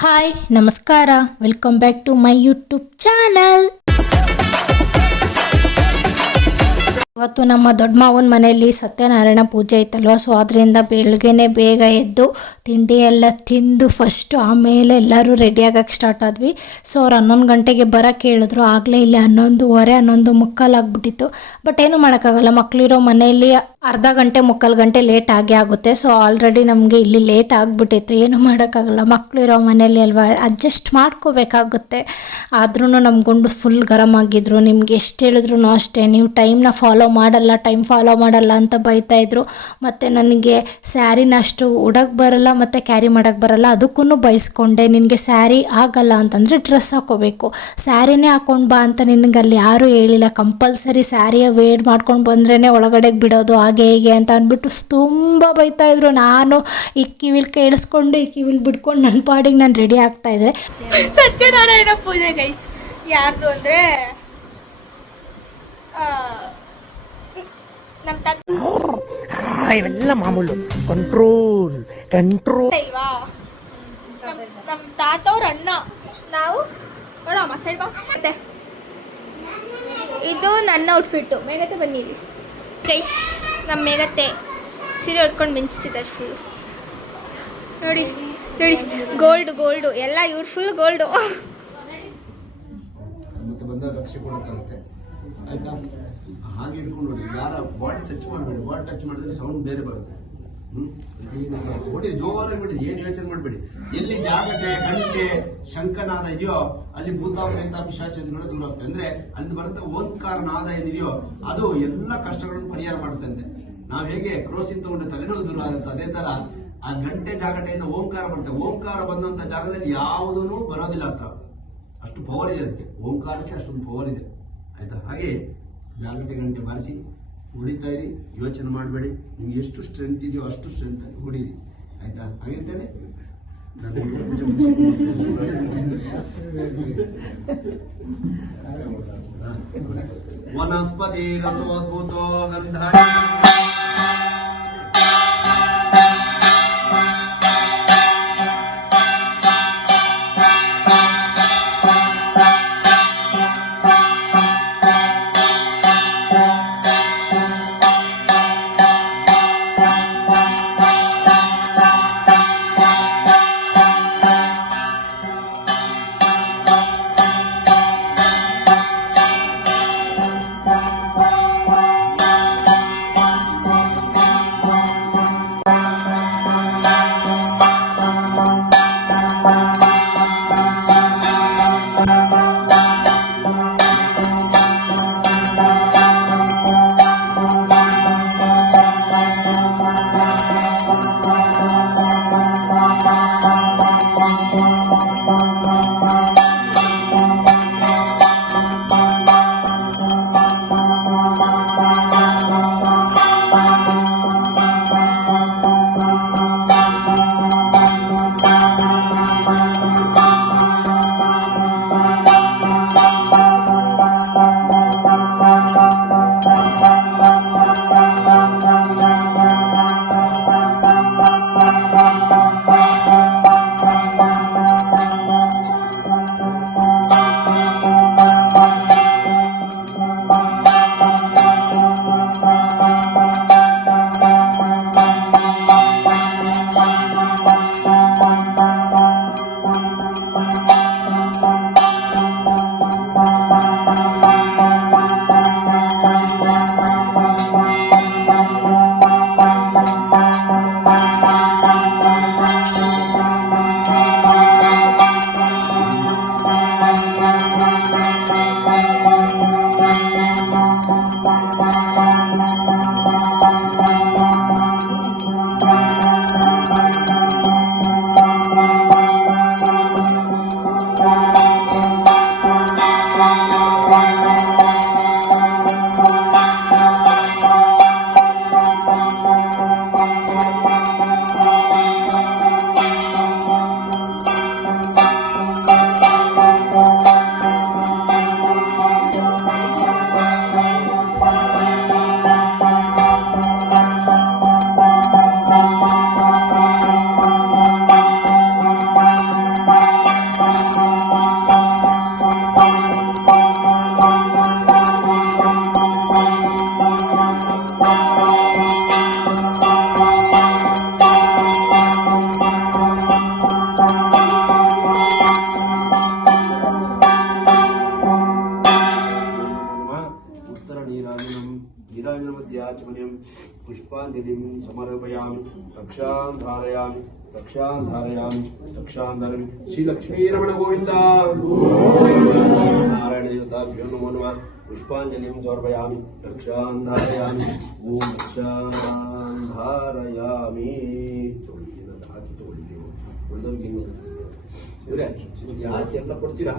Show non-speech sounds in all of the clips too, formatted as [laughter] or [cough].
Hi ನಮಸ್ಕಾರ. Welcome back to my YouTube channel ಇವತ್ತು ನಮ್ಮ ದೊಡ್ಡ ಮಾವನ ಮನೆಯಲ್ಲಿ ಸತ್ಯನಾರಾಯಣ ಪೂಜೆ ಇತ್ತಲ್ವ ಸೊ ಅದರಿಂದ ಬೆಳಗ್ಗೆನೆ ಬೇಗ ಎದ್ದು ತಿಂಡಿ ಎಲ್ಲ ತಿಂದು ಫಸ್ಟು ಆಮೇಲೆ ಎಲ್ಲರೂ ರೆಡಿ ಆಗೋಕ್ಕೆ ಸ್ಟಾರ್ಟ್ ಆದ್ವಿ. ಸೊ ಅವ್ರು ಹನ್ನೊಂದು ಗಂಟೆಗೆ ಬರೋಕ್ಕೆ ಹೇಳಿದ್ರು. ಆಗಲೇ ಇಲ್ಲಿ ಹನ್ನೊಂದುವರೆ, ಹನ್ನೊಂದು ಮುಕ್ಕಾಲು ಆಗ್ಬಿಟ್ಟಿತ್ತು. ಬಟ್ ಏನು ಮಾಡೋಕ್ಕಾಗಲ್ಲ. ಮಕ್ಕಳಿರೋ ಮನೆಯಲ್ಲಿ ಅರ್ಧ ಗಂಟೆ, ಮುಕ್ಕಾಲು ಗಂಟೆ ಲೇಟ್ ಆಗೇ ಆಗುತ್ತೆ. ಸೊ ಆಲ್ರೆಡಿ ನಮಗೆ ಇಲ್ಲಿ ಲೇಟ್ ಆಗಿಬಿಟ್ಟಿತ್ತು. ಏನು ಮಾಡೋಕ್ಕಾಗಲ್ಲ. ಮಕ್ಕಳಿರೋ ಮನೆಯಲ್ಲಿ ಅಲ್ವಾ? ಅಡ್ಜಸ್ಟ್ ಮಾಡ್ಕೋಬೇಕಾಗುತ್ತೆ. ಆದ್ರೂ ನಮ್ಮ ಗುಂಡು ಫುಲ್ ಗರಮ್ ಆಗಿದ್ರು. ನಿಮ್ಗೆ ಎಷ್ಟು ಹೇಳಿದ್ರು ಅಷ್ಟೇ. ನೀವು ಟೈಮ್ನ ಫಾಲೋ ಮಾಡಲ್ಲ. ಟೈಮ್ ಫಾಲೋ ಮಾಡಲ್ಲ ಅಂತ ಬೈತಾ ಇದ್ರು. ಮತ್ತು ನನಗೆ ಸ್ಯಾರಿನ ಅಷ್ಟು ಉಡಕ್ಕೆ ಬರಲ್ಲ. ಮತ್ತು ಕ್ಯಾರಿ ಮಾಡೋಕ್ಕೆ ಬರಲ್ಲ. ಅದಕ್ಕೂ ಬಯಸ್ಕೊಂಡೆ ನಿನಗೆ ಸ್ಯಾರಿ ಆಗಲ್ಲ ಅಂತಂದರೆ ಡ್ರೆಸ್ ಹಾಕೋಬೇಕು. ಸ್ಯಾರಿನೇ ಹಾಕೊಂಡು ಬಾ ಅಂತ ನಿನಗೆ ಅಲ್ಲಿ ಯಾರೂ ಹೇಳಿಲ್ಲ. ಕಂಪಲ್ಸರಿ ಸ್ಯಾರಿಯ ವೇಡ್ ಮಾಡ್ಕೊಂಡು ಬಂದ್ರೇ ಒಳಗಡೆಗೆ ಬಿಡೋದು, ಹಾಗೆ ಹೀಗೆ ಅಂತ ಅಂದ್ಬಿಟ್ಟು ತುಂಬ ಬೈತಾ ಇದ್ರು. ನಾನು ಈ ಕಿವಿಲ್ ಕೇಳಿಸ್ಕೊಂಡು, ಈ ಕಿವಿಲ್ ಬಿಡ್ಕೊಂಡು ನನ್ನ ಪಾಡಿಗೆ ನಾನು ರೆಡಿ ಆಗ್ತಾ ಇದ್ದೆ. ಸತ್ಯನಾರಾಯಣ ಪೂಜೆ ಗೈಸ್ ಯಾರ್ದು ಅಂದ್ರೆ ನಮ್ಮ ಇವೆಲ್ಲ ಮಾಮೂಲು. ಕಂಟ್ರೋಲ್ ಕಂಟ್ರೋಲ್ ಇಲ್ವಾ? ನಮ್ಮ ನಮ್ಮ ತಾತ ಅವ್ರ ಅಣ್ಣ. ನಾವು? ನೋಡಮ್ಮ ಸೈಡ್ ಬಾ. ಮತ್ತೆ? ಇದು ನನ್ನ ಔಟ್ಫಿಟ್ಟು ಮೇಘತೆ ಬನ್ನಿರಿ ಗೈಸ್ ನಮ್ಮ ಮೇಘತೆ. ಸೀರೆ ಉಟ್ಕೊಂಡು ಮಿಂಚ್ತಿದ್ದಾರೆ ಫುಲ್ ನೋಡಿ ನೋಡಿ ಗೋಲ್ಡ್ ಗೋಲ್ಡು ಎಲ್ಲ ಇವ್ರು ಫುಲ್ ಗೋಲ್ಡು ಹಾಗೆ ಹಿಡ್ಕೊಂಡು ನೋಡಿ ಯಾರ ಬಾಡಿ ಟಚ್ ಮಾಡಬೇಡಿ ಬಾಡಿ ಟಚ್ ಮಾಡಿದ್ರೆ ಸೌಂಡ್ ಬೇರೆ ಬರುತ್ತೆ. ಹೊಡಿ ಜೋರಾಗಿ ಬಿಡಿ, ಏನ್ ಯೋಚನೆ ಮಾಡಬೇಡಿ. ಎಲ್ಲಿ ಜಾಗತೆ ಗಂಟೆ ಶಂಕನಾದ ಇದೆಯೋ, ಅಲ್ಲಿ ಭೂತ ಪ್ರೇತ ಪಿಶಾಚಂದ್ರಗಳು ದೂರ ಆಗ್ತದೆ ಅಂದ್ರೆ ಅಲ್ಲಿ ಬರುತ್ತೆ ಓಂಕಾರ ನಾದ ಏನಿದೆಯೋ ಅದು ಎಲ್ಲ ಕಷ್ಟಗಳನ್ನು ಪರಿಹಾರ ಮಾಡುತ್ತಂತೆ ನಾವ್ ಹೇಗೆ ಕ್ರೋಸಿನ್ ತಗೊಂಡು ತಲೆನೋವು ದೂರ ಆಗುತ್ತೆ, ಅದೇ ತರ ಆ ಗಂಟೆ ಜಾಗಟೆಯಿಂದ ಓಂಕಾರ ಬರುತ್ತೆ. ಓಂಕಾರ ಬಂದಂತ ಜಾಗದಲ್ಲಿ ಯಾವುದೂ ಬರೋದಿಲ್ಲ ಹತ್ರ. ಅಷ್ಟು ಪವರ್ ಇದೆ ಅದಕ್ಕೆ. ಓಂಕಾರಕ್ಕೆ ಅಷ್ಟೊಂದು ಪವರ್ ಇದೆ. ಆಯ್ತಾ? ಹಾಗೆ ಜಾಗೃತಿ ಗಂಟೆ ಬಾರಿಸಿ ಹೊಡಿತಾ ಇರಿ ಯೋಚನೆ ಮಾಡಬೇಡಿ ನಿಮ್ಗೆ ಎಷ್ಟು ಸ್ಟ್ರೆಂತ್ ಇದೆಯೋ ಅಷ್ಟು ಸ್ಟ್ರೆಂತ್ ಹೊಡೀರಿ. ಆಯ್ತಾ? ಹಾಗಿರ್ತಾನೆ [laughs] ವನಸ್ಪತಿ ರಸೋದ್ಭುತೋ ಮುಗಿಸಿ- ಪುಷ್ಪಾಂಜಲಿಂ ಸಮರ್ಪಯಾಮಿ ರಕ್ಷಾಂ ಧಾರಯಾಮಿ ರಕ್ಷಾಂ ಧಾರಯಾಮಿ ರಕ್ಷಾಂ ಧಾರಯಾಮಿ ಶ್ರೀ ಲಕ್ಷ್ಮೀ ರಮಣ ಗೋವಿಂದ ನಾರಾಯಣ ದೇವತಾಭ್ಯೋ ನಮೋ ನಮಃ ಪುಷ್ಪಾಂಜಲಿಂ ಸಮರ್ಪಯಾಮಿ ರಕ್ಷಾಂ ಧಾರಯಾಮಿ ಓಂ ರಕ್ಷಾಂ ಧಾರಯಾಮಿ ಯಾಕೆ ಎಲ್ಲ ಕೊಡ್ತೀರಾ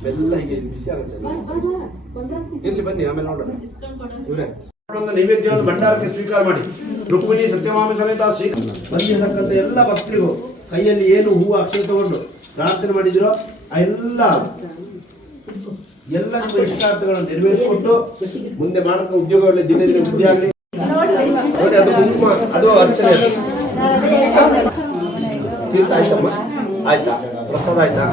ಬೆಲ್ಲ ಹೀಗೆ ಬಿಸಿ ಆಗುತ್ತೆ ಇರ್ಲಿ ಬನ್ನಿ ಆಮೇಲೆ ನೋಡೋಣ ಇವ್ರೆ ಒಂದು ನೈವೇದ್ಯವನ್ನು ಭಂಡಾರಕ್ಕೆ ಸ್ವೀಕಾರ ಮಾಡಿ. ರುಕ್ಮಿಣಿ ಸತ್ಯಮಾಮಿ ಸಮೇತ ಶ್ರೀ ಬಂದಿರತಕ್ಕಂಥ ಎಲ್ಲ ಭಕ್ತರಿಗೂ ಕೈಯಲ್ಲಿ ಏನು ಹೂವು ಅಕ್ಷಯ ತಗೊಂಡು ಪ್ರಾರ್ಥನೆ ಮಾಡಿದಿರೋ ಆ ಎಲ್ಲ ಎಲ್ಲ ನಿಮ್ಮ ಇಷ್ಟಾರ್ಥಗಳನ್ನು ನೆರವೇರಿಸಿಕೊಟ್ಟು ಮುಂದೆ ಮಾಡಕ ಉದ್ಯೋಗಗಳಲ್ಲಿ ದಿನ ದಿನ ವೃದ್ಧಿ ಆಗಲಿ. ನೋಡಿ, ಅದು ಕುಂಕುಮ, ಅದು ಅರ್ಚನೆ. ತೀರ್ಥ ಆಯ್ತಾ? ಪ್ರಸಾದ ಆಯ್ತಾ?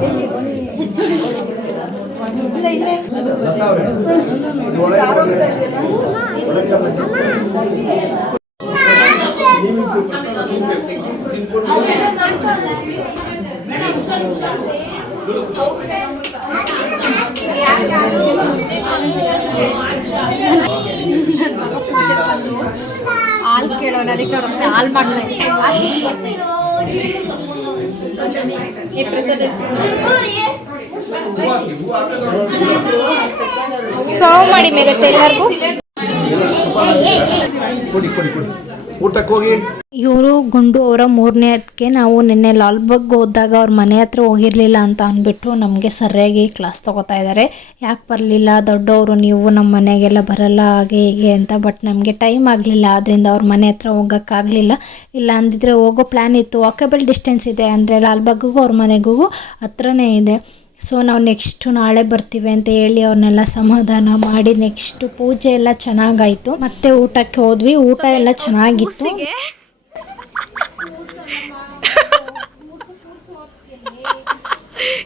ಹಾಲು ಕೇಳೋಣ ಅದಕ್ಕೆ ಅವ್ರ ಹಾಲು ಮಾಡ್ತಾರೆ. ಹಾಕಿದ್ರೆ ಸರ್ವ್ ಮಾಡಿ ಮೇಗತ್ತೆ ಎಲ್ಲರಿಗೂ. ಕೊಡಿ ಕೊಡಿ ಕೊಡಿ. ಊಟಕ್ಕೆ ಹೋಗಿ. ಇವರು ಗುಂಡು ಅವರ ಮೂರನೇ ಹತ್ತಿಗೆ ನಾವು ನಿನ್ನೆ ಲಾಲ್ಬಾಗ್ ಹೋದಾಗ ಅವ್ರ ಮನೆ ಹತ್ರ ಹೋಗಿರಲಿಲ್ಲ ಅಂತ ಅಂದ್ಬಿಟ್ಟು ನಮಗೆ ಸರಿಯಾಗಿ ಕ್ಲಾಸ್ ತೊಗೋತಾ ಇದ್ದಾರೆ ಯಾಕೆ ಬರಲಿಲ್ಲ? ದೊಡ್ಡವರು ನೀವು ನಮ್ಮ ಮನೆಗೆಲ್ಲ ಬರಲ್ಲ ಹಾಗೆ ಹೀಗೆ ಅಂತ. ಬಟ್ ನಮಗೆ ಟೈಮ್ ಆಗಲಿಲ್ಲ. ಆದ್ದರಿಂದ ಅವ್ರ ಮನೆ ಹತ್ರ ಹೋಗೋಕ್ಕಾಗಲಿಲ್ಲ ಇಲ್ಲ ಅಂದಿದ್ರೆ ಹೋಗೋ ಪ್ಲ್ಯಾನ್ ಇತ್ತು. ವಾಕೇಬಲ್ ಡಿಸ್ಟೆನ್ಸ್ ಇದೆ ಅಂದರೆ ಲಾಲ್ಬಾಗ್ಗೂ ಅವ್ರ ಮನೆಗೂ ಹತ್ರನೇ ಇದೆ. ಸೊ ನಾವು ನೆಕ್ಸ್ಟು ನಾಳೆ ಬರ್ತೀವಿ ಅಂತ ಹೇಳಿ ಅವ್ರನ್ನೆಲ್ಲ ಸಮಾಧಾನ ಮಾಡಿ ನೆಕ್ಸ್ಟ್ ಪೂಜೆ ಎಲ್ಲ ಚೆನ್ನಾಗಾಯಿತು. ಮತ್ತೆ ಊಟಕ್ಕೆ ಹೋದ್ವಿ. ಊಟ ಎಲ್ಲ ಚೆನ್ನಾಗಿತ್ತು.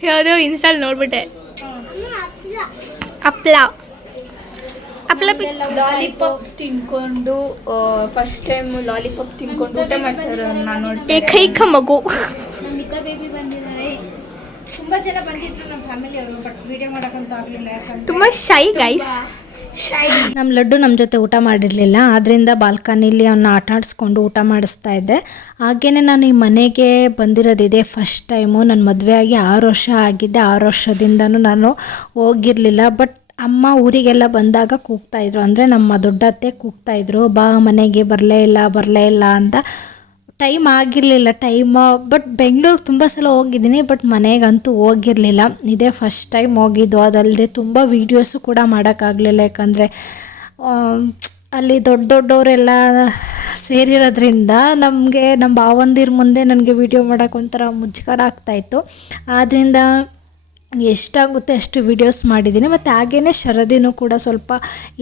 ಯಾವುದೋ ಇನ್ಸ್ಟಾಲ್ ನೋಡ್ಬಿಟ್ಟೆ. ಹಪ್ಳ ಹಪ್ಳ ಲಾಲಿಪಾಪ್ ತಿನ್ಕೊಂಡು ಫಸ್ಟ್ ಟೈಮ್ ಲಾಲಿಪಾಪ್ ತಿನ್ಕೊಂಡು ಊಟ ಮಾಡ್ತಾರೆ ನಾನು ನೋಡಿ ಏಕೈಕ ಮಗು. ಬೇಬಿ ಬಂದಿದ್ದಾರೆ. ತುಂಬಾ ಜನ ಬಂದಿದ್ರು ನಮ್ಮ ಫ್ಯಾಮಿಲಿ ಅವರು ಬಟ್ ವಿಡಿಯೋ ಮಾಡಕಂತ ಆಗಲಿಲ್ಲ ಯಾಕಂದ್ರೆ ತುಂಬಾ ಶೈ ಗೈಸ್ ನಮ್ಮ ಲಡ್ಡು ನಮ್ಮ ಜೊತೆ ಊಟ ಮಾಡಿರಲಿಲ್ಲ ಆದ್ದರಿಂದ ಬಾಲ್ಕನಿಲಿ ಅವನ್ನ ಆಟ ಆಡಿಸ್ಕೊಂಡು ಊಟ ಮಾಡಿಸ್ತಾ ಇದ್ದೆ. ಹಾಗೇನೆ ನಾನು ಈ ಮನೆಗೆ ಬಂದಿರೋದಿದೆ ಫಸ್ಟ್ ಟೈಮು ನನ್ನ ಮದುವೆ ಆಗಿ ಆರು ವರ್ಷ ಆಗಿದ್ದೆ ಆರು ವರ್ಷದಿಂದನೂ ನಾನು ಹೋಗಿರಲಿಲ್ಲ ಬಟ್ ಅಮ್ಮ ಊರಿಗೆಲ್ಲ ಬಂದಾಗ ಕೂಗ್ತಾಯಿದ್ರು ಅಂದರೆ ನಮ್ಮ ದೊಡ್ಡತ್ತೆ ಕೂಗ್ತಾಯಿದ್ರು ಬಾ ಮನೆಗೆ ಬರಲೇ ಇಲ್ಲ ಬರಲೇ ಇಲ್ಲ ಅಂತ ಟೈಮ್ ಆಗಿರಲಿಲ್ಲ ಟೈಮ್ ಬಟ್ ಬೆಂಗಳೂರಿಗೆ ತುಂಬ ಸಲ ಹೋಗಿದ್ದೀನಿ ಬಟ್ ಮನೆಗಂತೂ ಹೋಗಿರಲಿಲ್ಲ. ಇದೇ ಫಸ್ಟ್ ಟೈಮ್ ಹೋಗಿದ್ದು ಅದಲ್ಲದೆ ತುಂಬ ವೀಡಿಯೋಸು ಕೂಡ ಮಾಡೋಕ್ಕಾಗಲಿಲ್ಲ. ಯಾಕಂದರೆ ಅಲ್ಲಿ ದೊಡ್ಡ ದೊಡ್ಡವರೆಲ್ಲ ಸೇರಿರೋದ್ರಿಂದ ನಮಗೆ ನಮ್ಮ ಭಾವಂದಿರ ಮುಂದೆ ನನಗೆ ವೀಡಿಯೋ ಮಾಡೋಕೆ ಒಂಥರ ಮುಜ್ಕರ ಆಗ್ತಾಯಿತ್ತು ಆದ್ದರಿಂದ ಎಷ್ಟಾಗುತ್ತೆ ಅಷ್ಟು ವೀಡಿಯೋಸ್ ಮಾಡಿದ್ದೀನಿ. ಮತ್ತು ಹಾಗೇ ಶರದಿನೂ ಕೂಡ ಸ್ವಲ್ಪ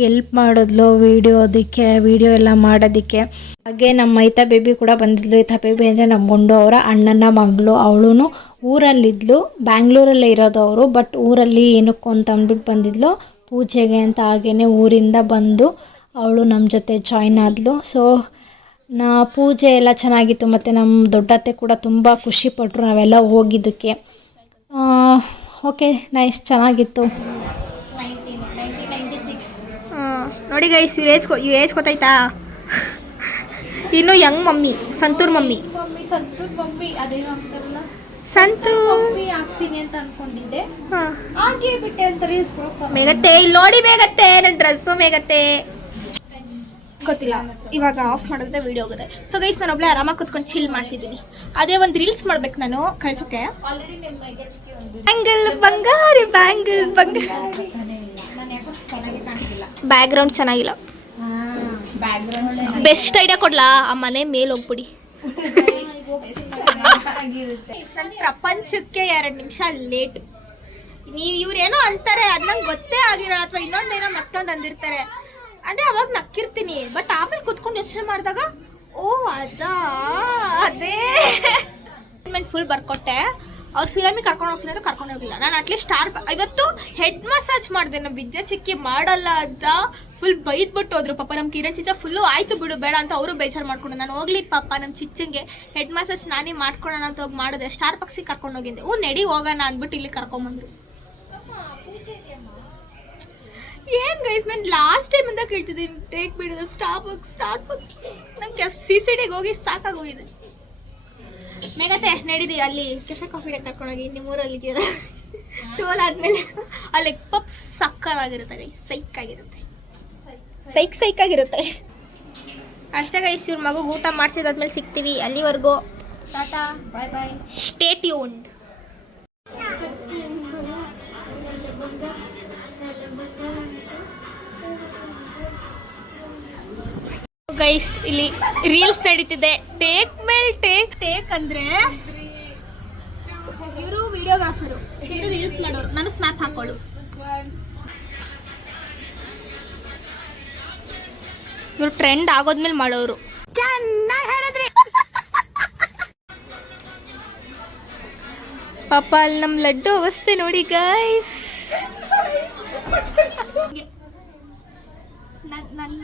ಎಲ್ಪ್ ಮಾಡಿದ್ಲು ವೀಡಿಯೋದಕ್ಕೆ ವೀಡಿಯೋ ಎಲ್ಲ ಮಾಡೋದಕ್ಕೆ. ಹಾಗೆ ನಮ್ಮ ಮೈತಾ ಬೇಬಿ ಕೂಡ ಬಂದಿದ್ಲು. ಈತ ಬೇಬಿ ಅಂದರೆ ನಮ್ಮ ಗುಂಡು ಅವರ ಅಣ್ಣನ ಮಗಳು ಅವಳು ಊರಲ್ಲಿದ್ಲು. ಬ್ಯಾಂಗ್ಳೂರಲ್ಲೇ ಇರೋದು ಅವರು ಬಟ್ ಊರಲ್ಲಿ ಏನಕ್ಕೂ ಅಂತ ಅಂದ್ಬಿಟ್ಟು ಬಂದಿದ್ಲು. ಪೂಜೆಗೆ ಅಂತ ಹಾಗೆಯೇ ಊರಿಂದ ಬಂದು ಅವಳು ನಮ್ಮ ಜೊತೆ ಜಾಯ್ನ್ ಆದಳು ಸೊ ನಾ ಪೂಜೆ ಎಲ್ಲ ಚೆನ್ನಾಗಿತ್ತು. ಮತ್ತು ನಮ್ಮ ದೊಡ್ಡತ್ತೆ ಕೂಡ ತುಂಬ ಖುಷಿಪಟ್ಟರು ನಾವೆಲ್ಲ ಹೋಗಿದ್ದಕ್ಕೆ. ಓಕೆ ನೈಸ್ ಚೆನ್ನಾಗಿತ್ತು. ನೋಡಿ ಗೈಸ್ ಇವ್ರ ಏಜ್ ಇವ್ ಏಜ್ ಗೊತ್ತಾಯ್ತಾ? ಇನ್ನು young mummy Santoor mummy mummy Santoor mummy ಅದೇ ಅಂತಾರಲ್ಲ? ಸಂತು ಮಮ್ಮಿ ಆಗ್ತೀನಿ ಅಂತ ಅನ್ಕೊಂಡಿದ್ದೆ. ಹಾಗೆ ಬಿಟ್ಟೆ ಅಂತ ರೀಲ್ಸ್ ಮೇಗತ್ತೆ ಇಲ್ಲಿ ನೋಡಿ ಮೇಗತ್ತೆ ನನ್ನ ಡ್ರೆಸ್ಸು ಮೇಗತ್ತೆ ಗೊತ್ತಿಲ್ಲ. ಇವಾಗ ಆಫ್ ಮಾಡಿದ್ರೆ ವಿಡಿಯೋ ಹೋಗುತ್ತೆ. ಸೊ ಗೈಸ್ ನಾನು ಒಬ್ಳೆ ಆರಾಮಾಗಿ ಕುತ್ಕೊಂಡು ಚಿಲ್ ಮಾಡ್ತಿದ್ದೀನಿ. ಅದೇ ಒಂದು ರೀಲ್ಸ್ ಮಾಡ್ಬೇಕು ನಾನು ಕಳ್ಸೋಕೆ ಬ್ಯಾಂಗಲ್ ಬಂಗಾರಿ ಬ್ಯಾಂಗಲ್ ಬಂಗಾರಿ. ಬ್ಯಾಕ್ ಗ್ರೌಂಡ್ ಚೆನ್ನಾಗಿಲ್ಲ. ಬೆಸ್ಟ್ ಐಡಿಯಾ ಕೊಡ್ಲಾ? ಆ ಮನೆ ಮೇಲೆ ಹೋಗ್ಬಿಡಿ. ಪ್ರಪಂಚಕ್ಕೆ ಎರಡು ನಿಮಿಷ ಲೇಟ್ ನೀವು ಇವ್ರೇನೋ ಅಂತಾರೆ, ಅದ್ ನಂಗೆ ಗೊತ್ತೇ ಆಗಿರಲ್ಲ, ಅಥವಾ ಇನ್ನೊಂದೇನೋ ಮತ್ತೊಂದು ಅಂದಿರ್ತಾರೆ. ಅಂದ್ರೆ ಅವಾಗ ನಕ್ಕಿರ್ತೀನಿ ಬಟ್ ಆಮೇಲೆ ಕುತ್ಕೊಂಡು ಯೋಚನೆ ಮಾಡಿದಾಗ, ಓ, ಅದಾ? ಅದೇ. ಫುಲ್ ಬರ್ಕೊಟ್ಟೆ. ಅವ್ರು ಫಿಲಮಿಗೆ ಕರ್ಕೊಂಡು ಹೋಗ್ತೀನಿ ಕರ್ಕೊಂಡು ಹೋಗಿಲ್ಲ. ನಾನು ಅಟ್ಲೀಸ್ಟ್ ಸ್ಟಾರ್ ಇವತ್ತು ಹೆಡ್ ಮಸಾಜ್ ಮಾಡಿದೆ ನಮ್ಮ ವಿದ್ಯಾ ಚಿಕ್ಕಿ ಮಾಡಲ್ಲ ಅಂತ. ಫುಲ್ ಬೈದ್ಬಿಟ್ಟು ಹೋದ್ರು ಪಾಪ ನಮ್ಮ ಕಿರಣ್ ಚಿತ್ರ ಫುಲ್ಲು ಆಯ್ತು ಬಿಡು, ಬೇಡ ಅಂತ ಅವರು ಬೇಜಾರು ಮಾಡ್ಕೊಂಡು ನಾನು ಹೋಗ್ಲಿ ಪಾಪ ನಮ್ಮ ಚಿಚ್ಚಂಗೆ ಹೆಡ್ ಮಸಾಜ್ ನಾನೇ ಮಾಡ್ಕೊಳ್ಳೋಣ ಅಂತ ಹೋಗಿ ಮಾಡಿದೆ ಸ್ಟಾರ್ ಪಕ್ಸಿಗೆ ಕರ್ಕೊಂಡು ಹೋಗಿದ್ದೆ. ಹ್ಞೂ, ನಡಿ ಹೋಗೋಣ ಅಂದ್ಬಿಟ್ಟು ಇಲ್ಲಿ ಕರ್ಕೊಂಬಂದ್ರು ಏನ್ ಗೈಸ್ ನಾನು ಲಾಸ್ಟ್ ಟೈಮ್ ಇಂದ ಕೇಳ್ತಿದ್ದೀನಿ. ಟೇಕ್ ಬಿಡಿದ ಸ್ಟಾಪ್ ಬಕ್ಸ್ ಸ್ಟಾರ್ ಬಕ್ಸ್ ನಂಗೆ ಸಿ ಸಿ ಡಿಗೆ ಹೋಗಿ ಸಾಕಾಗೋಗಿದೆ ಮೇಗತ್ತೆ ನಡೀರಿ ಅಲ್ಲಿ ಕೆಫೆ ಕಾಫಿ ಡೇ ಕರ್ಕೊಂಡೋಗಿ ನಿಮ್ಮೂರಲ್ಲಿ ಟೋಲ್ ಆದ್ಮೇಲೆ ಅಲ್ಲಿ ಪಪ್ ಸಕ್ಕರಾಗಿರುತ್ತೆ ಗೈಸ್ ಸೈಕ್ ಆಗಿರುತ್ತೆ. ಸೈಕ್ ಸೈಕ್ ಆಗಿರುತ್ತೆ. ಅಷ್ಟೇ ಗೈಸ್ ಇವ್ರ ಮಗು ಊಟ ಮಾಡಿಸಿದಾದ್ಮೇಲೆ ಸಿಗ್ತೀವಿ. ಅಲ್ಲಿವರೆಗೂ. Tata bye bye stay tuned guys ಇಲ್ಲಿ ರೀಲ್ಸ್ ನಡೀತಿದೆ. ಟೇಕ್ ಮೇಲ್ ಟೇಕ್ ಟೇಕ್ ಅಂದ್ರೆ ಇವರು ವಿಡಿಯೋಗ್ರಾಫರು ಇವರು ರೀಲ್ಸ್ ಮಾಡೋರು. ನಾನು ಸ್ನ್ಯಾಪ್ ಹಾಕೊಳ್ಳು. ಇವ್ರು ಟ್ರೆಂಡ್ ಆಗೋದ್ಮೇಲೆ ಮಾಡೋರು. ಪಾಪ ಅಲ್ಲಿ ನಮ್ಮ ಲಡ್ಡು ಅವಸ್ಥೆ ನೋಡಿ ಗೈಸ್ ನನ್ನ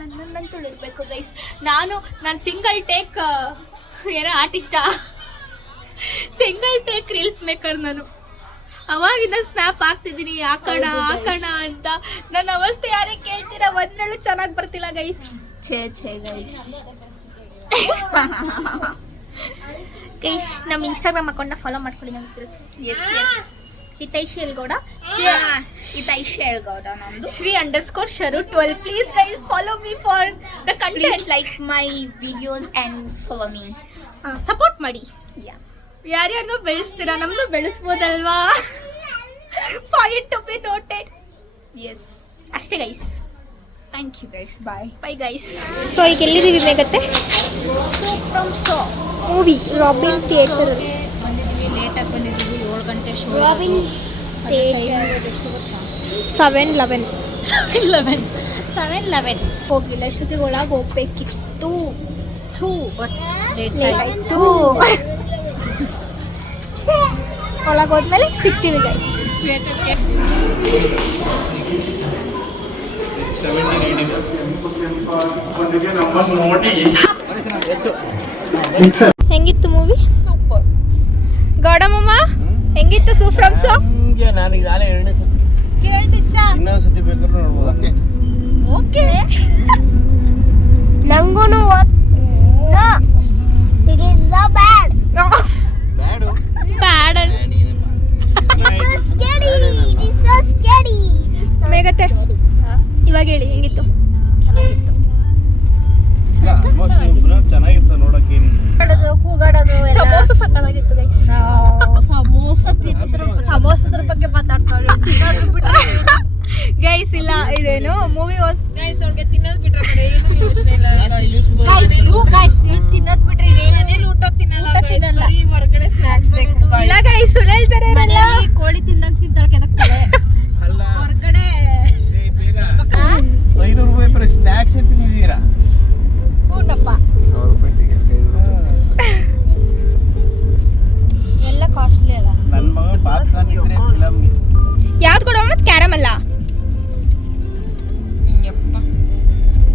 ತುಳಿರ್ಬೇಕು ಗೈಸ್ ನಾನು ನಾನು ಸಿಂಗಲ್ ಟೇಕ್ ಏನೋ ಆರ್ಟಿಸ್ಟಾ ಸಿಂಗಲ್ ಟೇಕ್ ರೀಲ್ಸ್ ಮೇಕರ್ ನಾನು. ಅವಾಗಿಂದ ಸ್ನ್ಯಾಪ್ ಹಾಕ್ತಿದ್ದೀನಿ ಹಾಕೋಣ ಹಾಕೋಣ ಅಂತ. ನನ್ನ ಅವಸ್ಥೆ ಯಾರೇ ಕೇಳ್ತೀರಾ ಒಂದ್ರಲ್ಲೂ ಚೆನ್ನಾಗಿ ಬರ್ತಿಲ್ಲ ಗೈಸ್ ಛೇ ಛೇ ಗೈಸ್ ಗೈಸ್ ನಮ್ಮ ಇನ್ಸ್ಟಾಗ್ರಾಮ್ ಅಕೌಂಟ್ನ ಫಾಲೋ ಮಾಡ್ಕೊಳ್ಳಿ ನಮ್ಗೆ ಎಸ್ ಎಸ್ ಹಿತೈಷಿ ಎಲ್ಗೌಡ ಹಿತೈಷಿ ಗೌಡ ನಮ್ದು. Shri underscore Sharu twelve please guys follow me for the content like my videos and follow me support ಮಾಡಿ. ಯಾರ್ಯಾರನ್ನೂ ಬೆಳೆಸ್ತೀರಾ ನಮ್ಮನ್ನು ಬೆಳೆಸ್ಬೋದಲ್ವಾ? Point to be noted yes ಅಷ್ಟೇ guys thank you guys bye bye guys so ಈಗ ಎಲ್ಲಿದ್ದೀವಿ ಮೇಗತ್ತೆ so movie robin theatre ಬಂದಿದ್ದೀವಿ ಲೇಟಾಗಿ ಬಂದಿದ್ದೀವಿ. ಏಳು ಗಂಟೆ ಶೋ ರಾಬಿನ್ ಎಷ್ಟು ಗೊತ್ತಾ? Seven eleven seven eleven seven eleven ಹೋಗಿಲ್ಲ ಎಷ್ಟೊತ್ತಿಗೆ ಒಳಗೆ ಹೋಗ್ಬೇಕಿತ್ತು. ಥೂ ಬಟ್ ಲೇಟ್ ಆಯಿತು. ಒಳಗೆ ಹೋದ್ಮೇಲೆ ಸಿಗ್ತೀವಿ ಗೈಸ್ ಶ್ವೇತಕ್ಕೆ. ಹೆಂಗಿತ್ತು ಮೂವಿ ಸೂಪರ್ ಗೌಡಮಮ್ಮ ಹೆಂಗಿತ್ತು ಸೂಫ್ರಮ್ಸು ಹಂಗೆ ನಾನು ನಾಳೆ ಎರಡನೇ ಸತಿ ಕೇಳ್ಸಿಚ್ಚಾ ಇನ್ನೊಂದು ಸತಿ ಬೇಕಾದ್ರೆ ನೋಡ್ಬೋದು. ಓಕೆ ನಂಗೂನು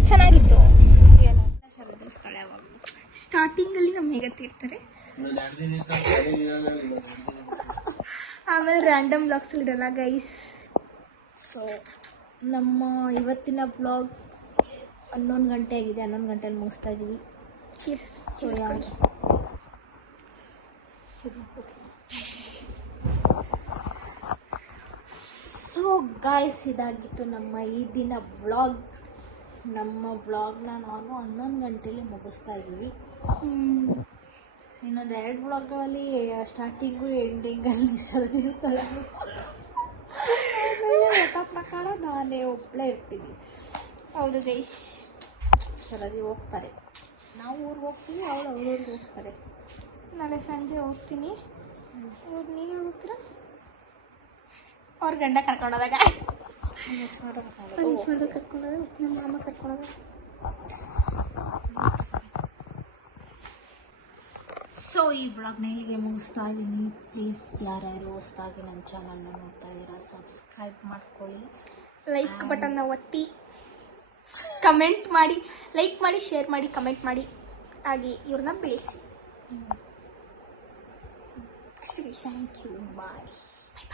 ಚೆನ್ನಾಗಿತ್ತು. ಸ್ಟಾರ್ಟಿಂಗ್ ಅಲ್ಲಿ ನಮ್ಮ ಹೇಗತ್ತೆ ಇರ್ತಾರೆ ಆಮೇಲೆ ರ್ಯಾಂಡಮ್ ಬ್ಲಾಗ್ಸ್ ಇಡಲ್ಲ ಗೈಸ್ ಸೊ ನಮ್ಮ ಇವತ್ತಿನ ಬ್ಲಾಗ್ ಹನ್ನೊಂದು ಗಂಟೆ ಆಗಿದೆ. ಹನ್ನೊಂದು ಗಂಟೆ ಮುಗಿಸ್ತಾ ಇದ್ದೀವಿ ಚಿರ್ಸ್ ಸೊ ಯಾರು? ಸೊ ಗಾಯ್ಸ್ ಇದಾಗಿತ್ತು ನಮ್ಮ ಈ ದಿನ ವ್ಲಾಗ್ ನಮ್ಮ ವ್ಲಾಗ್ನ ನಾನು ಹನ್ನೊಂದು ಗಂಟೆಯಲ್ಲಿ ಮುಗಿಸ್ತಾ ಇದ್ದೀವಿ. ಇನ್ನೊಂದು ಎರಡು ವ್ಲಾಗ್ಗಳಲ್ಲಿ ಸ್ಟಾರ್ಟಿಂಗು ಎಂಡಿಂಗಲ್ಲಿ ಸರಿದಿರ್ತಲ್ಲ ಯಥಾ ಪ್ರಕಾರ ನಾನೇ ಒಬ್ಬಳೇ ಇರ್ತೀನಿ. ಹೌದು ಗೈಸ್ ಸರದಿ ಹೋಗ್ತಾರೆ. ನಾವು ಊರಿಗೆ ಹೋಗ್ತೀವಿ ಅವಳು ಊರಿಗೆ ಹೋಗ್ತಾರೆ. ನಾಳೆ ಸಂಜೆ ಹೋಗ್ತೀನಿ. ಇವ್ರು ನೀವೇ ಹೋಗ್ತೀರಾ? ಅವ್ರ ಗಂಡ ಕರ್ಕೊಂಡೋದಾಗ ನಮ್ಮ ಮಾಮ ಸೊ ಈ ವ್ಲಾಗ್ನ ಇಲ್ಲಿಗೆ ಮುಗಿಸ್ತಾ ಇದ್ದೀನಿ. ಪ್ಲೀಸ್ ಯಾರ್ಯಾರು ಹೊಸ್ದಾಗಿ ನನ್ನ ಚಾನಲ್ನ ನೋಡ್ತಾ ಇದ್ದೀರಾ ಸಬ್ಸ್ಕ್ರೈಬ್ ಮಾಡ್ಕೊಳ್ಳಿ. ಲೈಕ್ ಬಟನ್ನ ಒತ್ತಿ. ಕಮೆಂಟ್ ಮಾಡಿ. ಲೈಕ್ ಮಾಡಿ ಶೇರ್ ಮಾಡಿ ಕಮೆಂಟ್ ಮಾಡಿ. ಹಾಗೆ ಇವ್ರನ್ನ ಬೆಳೆಸಿ. Thank you bye